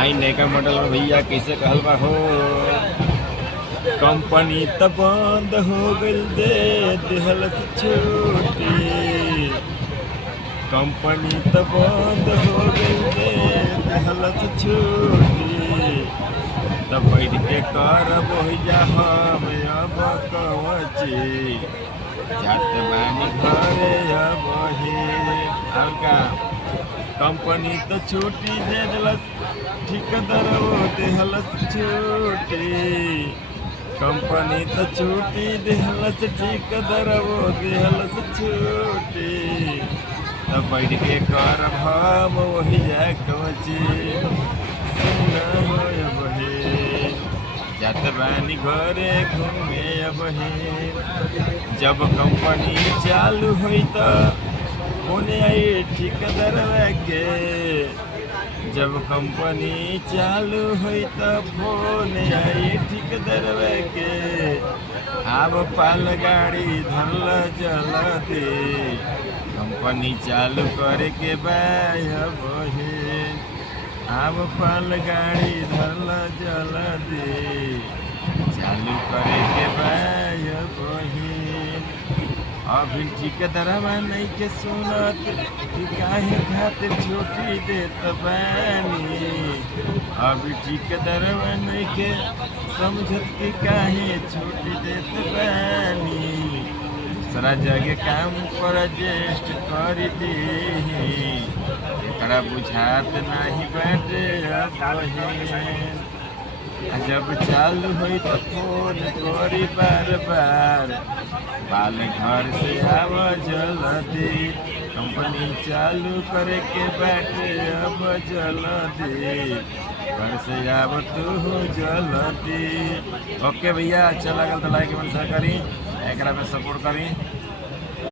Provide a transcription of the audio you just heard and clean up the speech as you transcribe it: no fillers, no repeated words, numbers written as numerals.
आई नैका मॉडल में भैया कैसे कहल बा हो। कंपनी त बंद हो गइल दे देहलस छुट्टी। कंपनी त बंद हो गइल दे देहलस छुट्टी। तब बैठ के करब जा हम अब कवची जात बानी घरे अब हे। और का कंपनी तो छुट्टी दे दिलस ठेकेदारवो देहलस छुट्टी। कंपनी तो छुट्टी देहलस ठेकेदारवो देहलस छुट्टी। तब बैठ के करब हम वही जा कवची जात बानी घरे घूमे अब हे। जब कंपनी चालू हुई तो फोन आई ठेकेदार के। जब कंपनी चालू हुई तो फोन आई ठेकेदार के। अब पाल गाड़ी धरल जलती कंपनी चालू करे के अब हे। अब पाल गाड़ी धरल जलती चालू करे के अब हे। अभी ठेकेदारवा नहीं के सुनत कि काहे खातिर छुट्टी देत बानी। अभी ठेकेदारवा नहीं के समझत कि काहे छुट्टी देत बानी। दूसरा जगह काम पर एडजस्ट कर दी एकरा बुझात नहीं बाटे अब। जब चालू हुई तो फोन करी बार बार बाल घर से आव जल्दी। कंपनी चालू करे के बाटे अब जल्दी घर से आव तू जल्दी। ओके भैया, अच्छा लगल तो लाइक कमेंट शेयर करी, एकरा पे सपोर्ट करी।